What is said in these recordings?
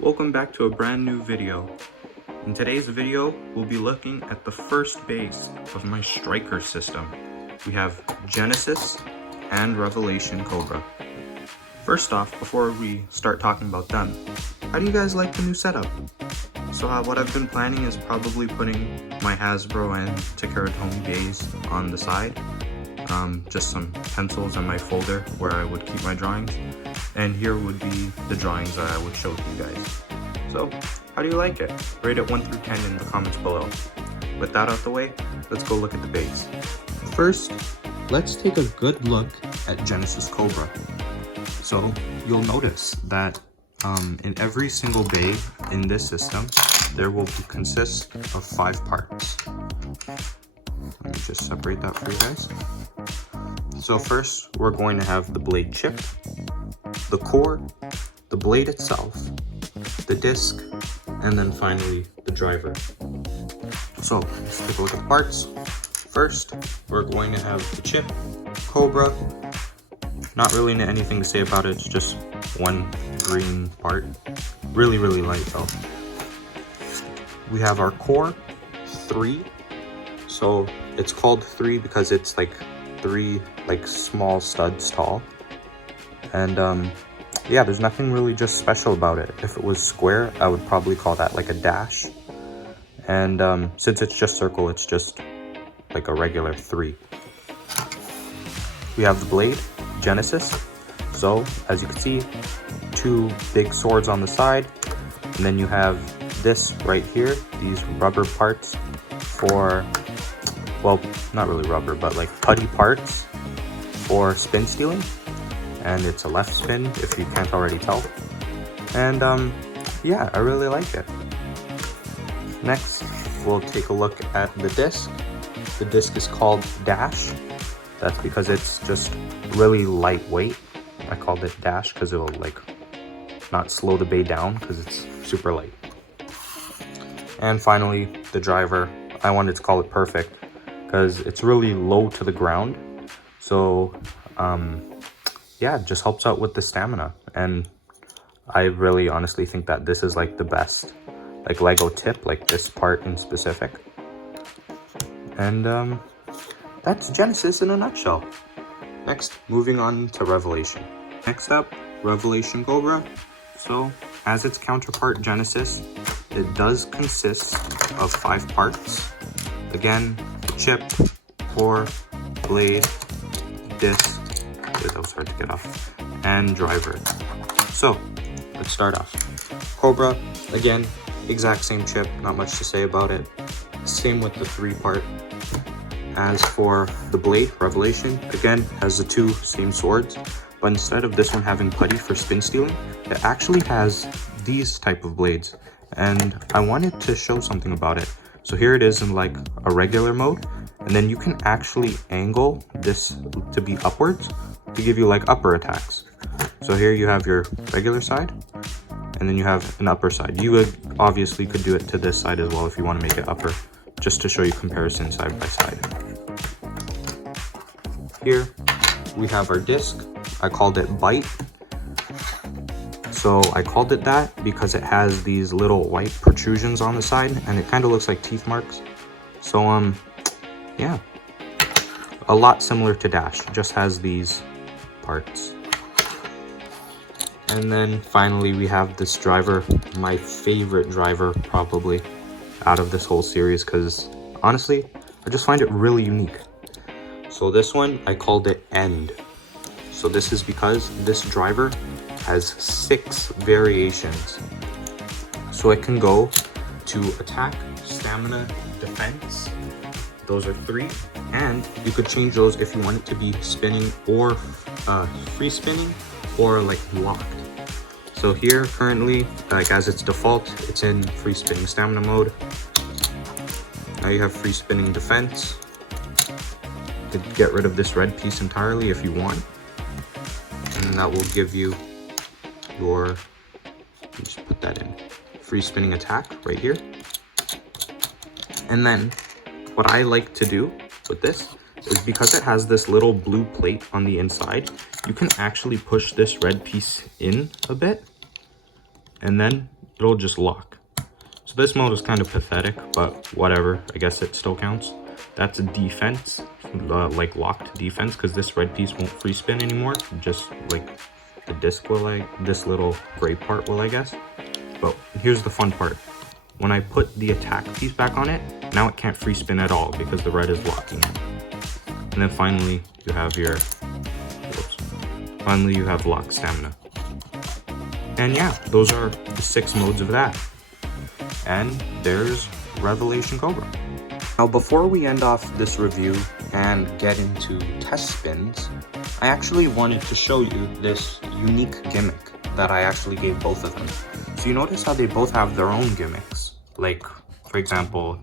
Welcome back to a brand new video. In today's video, we'll be looking at the first base of my StrikerS system. We have Genesis and Revelation Cobra. First off, before we start talking about them, how do you guys like the new setup? So what I've been planning is probably putting my Hasbro and Tickeratome base on the side. Just some pencils and my folder where I would keep my drawings. And here would be the drawings that I would show to you guys. So, how do you like it? Rate it 1 through 10 in the comments below. With that out the way, let's go look at the base. First, let's take a good look at Genesis Cobra. So, you'll notice that in every single bay in this system, there will consist of 5 parts. Let me just separate that for you guys. So first, we're going to have the blade chip, the core, the blade itself, the disc, and then finally the driver. So let's take a look at the parts. First, we're going to have the chip, Cobra. Not really anything to say about it, it's just one green part. Really light though. We have our core, 3. So it's called 3 because it's like 3 small studs tall. And yeah, there's nothing really just special about it. If it was square, I would probably call that like a dash. And since it's just circle, it's just like a regular 3. We have the blade, Genesis. So as you can see, 2 big swords on the side. And then you have this right here, these rubber parts for, well, not really rubber, but like putty parts for spin stealing. And it's a left spin, if you can't already tell. And yeah, I really like it. Next, we'll take a look at the disc. The disc is called Dash. That's because it's just really lightweight. I called it Dash because it'll like not slow the bay down because it's super light. And finally, the driver. I wanted to call it Perfect because it's really low to the ground. So yeah, it just helps out with the stamina. And I really honestly think that this is like the best like Lego tip, like this part in specific. And that's Genesis in a nutshell. Next, moving on to Revelation. Next up, Revelation Cobra. So as its counterpart Genesis, it does consist of 5 parts. Again, chip, core, blade, disc, that was hard to get off, and driver. So let's start off. Cobra, again, exact same chip, not much to say about it. Same with the 3 part. As for the blade, Revelation, again, has the 2 same swords, but instead of this one having putty for spin stealing, it actually has these type of blades. And I wanted to show something about it. So here it is in like a regular mode, and then you can actually angle this to be upwards to give you like upper attacks. So here you have your regular side, and then you have an upper side. You would obviously could do it to this side as well if you want to make it upper, just to show you comparison side by side. Here we have our disc. I called it Bite. So I called it that because it has these little white protrusions on the side and it kind of looks like teeth marks. So yeah, a lot similar to Dash, just has these parts. And then finally we have this driver, my favorite driver probably out of this whole series, because honestly I just find it really unique. So this one I called it End. So this is because this driver has 6 variations. So it can go to attack, stamina, defense. Those are 3. And you could change those if you want it to be spinning or free spinning or like locked. So here currently, like as its default, it's in free spinning stamina mode. Now you have free spinning defense. You could get rid of this red piece entirely if you want. And that will give you your, just put that in, free spinning attack right here. And then what I like to do with this is because it has this little blue plate on the inside, you can actually push this red piece in a bit, and then it'll just lock. So this mode is kind of pathetic, but whatever, I guess it still counts. That's a defense, like locked defense, because this red piece won't free spin anymore, just like the disc will, this little gray part will, I guess. But here's the fun part. When I put the attack piece back on it, now it can't free spin at all because the red is locking it. And then finally, you have your, finally you have lock stamina. And yeah, those are the 6 modes of that. And there's Revelation Cobra. Now before we end off this review and get into test spins, I actually wanted to show you this unique gimmick that I actually gave both of them. So you notice how they both have their own gimmicks, like for example,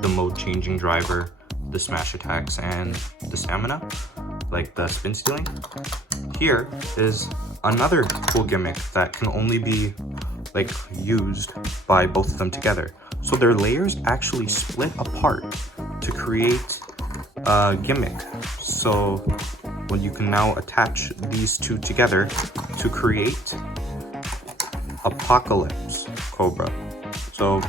the mode changing driver, the smash attacks, and the stamina, like the spin stealing. Here is another cool gimmick that can only be like used by both of them together. So their layers actually split apart to create a gimmick. So when you can now attach these two together to create Apocalypse Cobra. So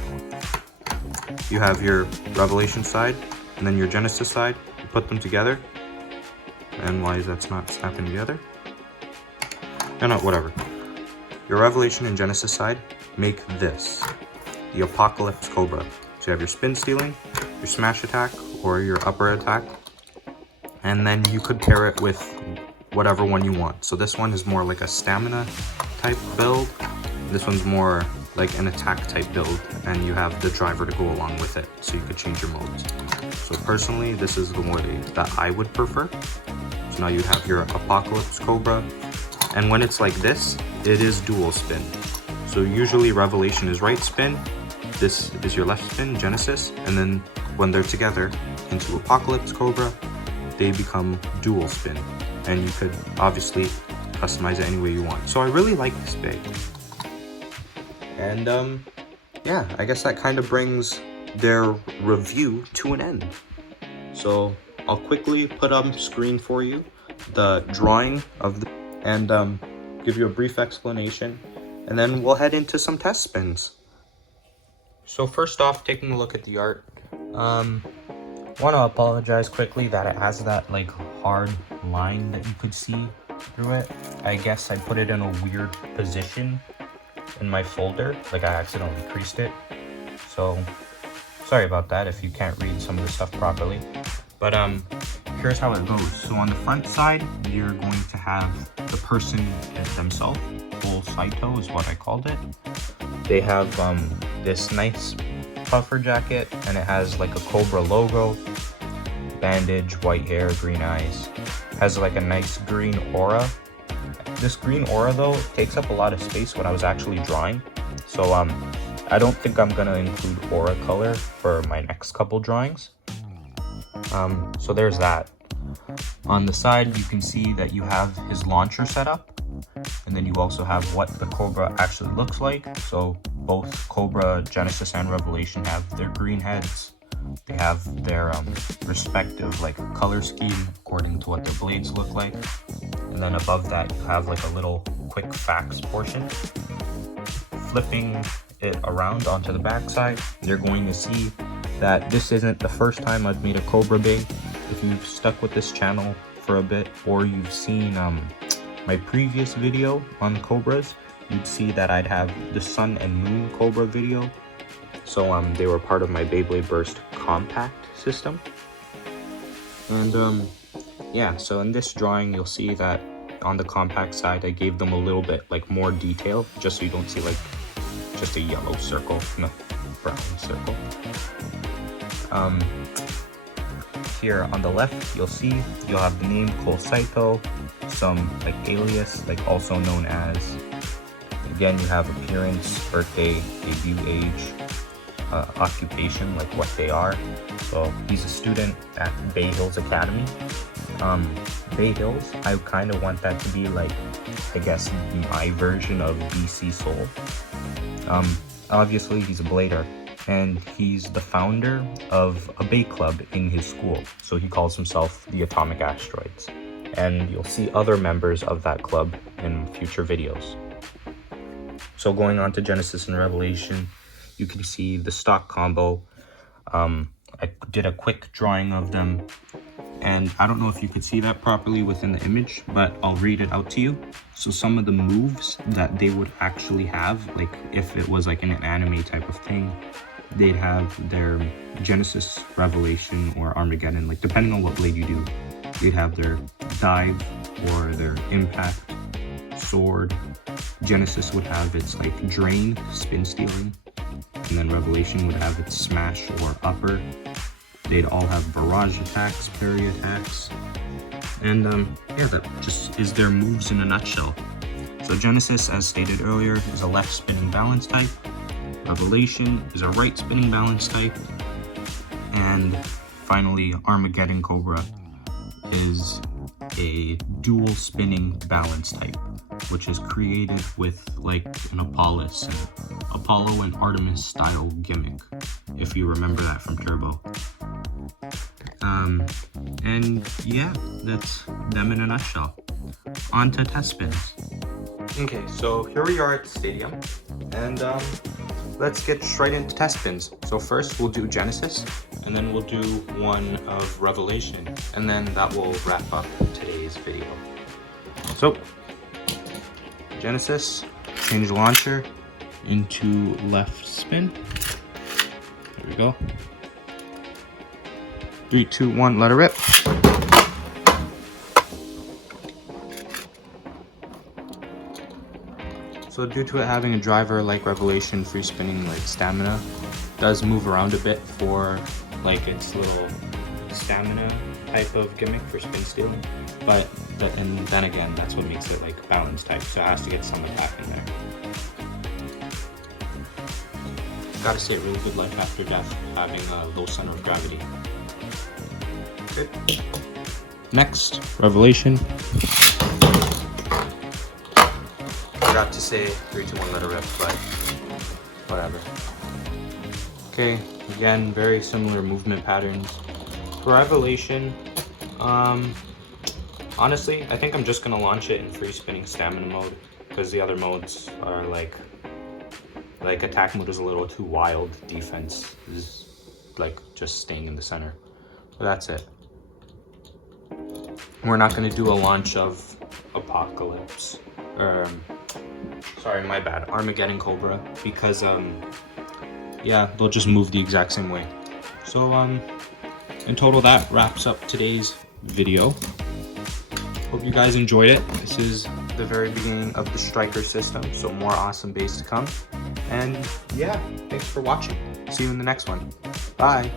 you have your Revelation side and then your Genesis side. You put them together. And why is that not snapping together? No, whatever. Your Revelation and Genesis side make this, the Apocalypse Cobra. So you have your spin stealing, your smash attack, or your upper attack. And then you could pair it with whatever one you want. So this one is more like a stamina type build. This one's more like an attack type build, and you have the driver to go along with it, so you could change your modes. So personally, this is the way that I would prefer. So now you have your Apocalypse Cobra, and when it's like this, it is dual spin. So usually Revelation is right spin, this is your left spin, Genesis, and then when they're together into Apocalypse Cobra, they become dual spin, and you could obviously customize it any way you want. So I really like this bag. And yeah, I guess that kind of brings their review to an end. So I'll quickly put on screen for you the drawing of the, and give you a brief explanation, and then we'll head into some test spins. So first off, taking a look at the art, want to apologize quickly that it has that like hard line that you could see through it. I guess I put it in a weird position in my folder, like I accidentally creased it. So sorry about that if you can't read some of the stuff properly. But here's how it goes. So on the front side, you're going to have the person themselves. Full Saito is what I called it. They have this nice puffer jacket, and it has like a Cobra logo, bandage, white hair, green eyes. Has like a nice green aura. This green aura though takes up a lot of space when I was actually drawing. So I don't think I'm gonna include aura color for my next couple drawings. So there's that. On the side, you can see that you have his launcher set up, and then you also have what the Cobra actually looks like. So both Cobra, Genesis, and Revelation have their green heads. They have their respective like color scheme according to what their blades look like. And then above that, you have like a little quick facts portion. Flipping it around onto the back side, you're going to see that this isn't the first time I've made a Cobra bait. If you've stuck with this channel for a bit, or you've seen my previous video on Cobras, you'd see that I'd have the Sun and Moon Cobra video. So they were part of my Beyblade Burst compact system. And yeah, so in this drawing, you'll see that on the compact side, I gave them a little bit like more detail, just so you don't see like just a yellow circle, no, brown circle. Here on the left, you'll see you'll have the name Cole Saito, some like alias, like also known as. Again, you have appearance, birthday, debut age, occupation, like what they are. So he's a student at Bay Hills Academy. Bay Hills, I kind of want that to be like, I guess, my version of BC Soul. Obviously, he's a blader, and he's the founder of a Bay Club in his school. So he calls himself the Atomic Asteroids. And you'll see other members of that club in future videos. So going on to Genesis and Revelation, you can see the stock combo. I did a quick drawing of them, and I don't know if you could see that properly within the image, but I'll read it out to you. So some of the moves that they would actually have, like if it was like an anime type of thing, they'd have their Genesis, Revelation, or Armageddon, like depending on what blade you do, they'd have their dive or their impact, sword. Genesis would have its like drain, spin stealing, and then Revelation would have its smash or upper. They'd all have barrage attacks, parry attacks, and yeah, that just is their moves in a nutshell. So Genesis, as stated earlier, is a left spinning balance type. Revelation is a right spinning balance type, and finally Armageddon Cobra is a dual spinning balance type, which is created with like an Apollo and Artemis style gimmick, if you remember that from Turbo. And yeah, that's them in a nutshell. On to test spins. Okay, so here we are at the stadium, and let's get straight into test spins. So first we'll do Genesis, and then we'll do one of Revelation, and then that will wrap up today's video. So Genesis, change launcher into left spin. There we go. 3, 2, 1, let it rip. So due to it having a driver like Revelation, free spinning like stamina does move around a bit for like its little stamina type of gimmick for spin stealing, but and then again, that's what makes it like balance type, so it has to get some of that in there. Gotta say, really good life after death, having a low center of gravity. Good. Next, Revelation. Forgot to say 3, 2, 1, let it rip, but whatever. Okay, again, very similar movement patterns. For Revelation, honestly, I think I'm just gonna launch it in free spinning stamina mode, because the other modes are like attack mode is a little too wild, defense is like just staying in the center. But that's it. We're not gonna do a launch of Apocalypse, sorry, my bad, Armageddon Cobra, because yeah, they'll just move the exact same way. So in total, that wraps up today's video. Hope you guys enjoyed it. This is the very beginning of the StrikerS system, so more awesome bass to come. And yeah, thanks for watching. See you in the next one. Bye.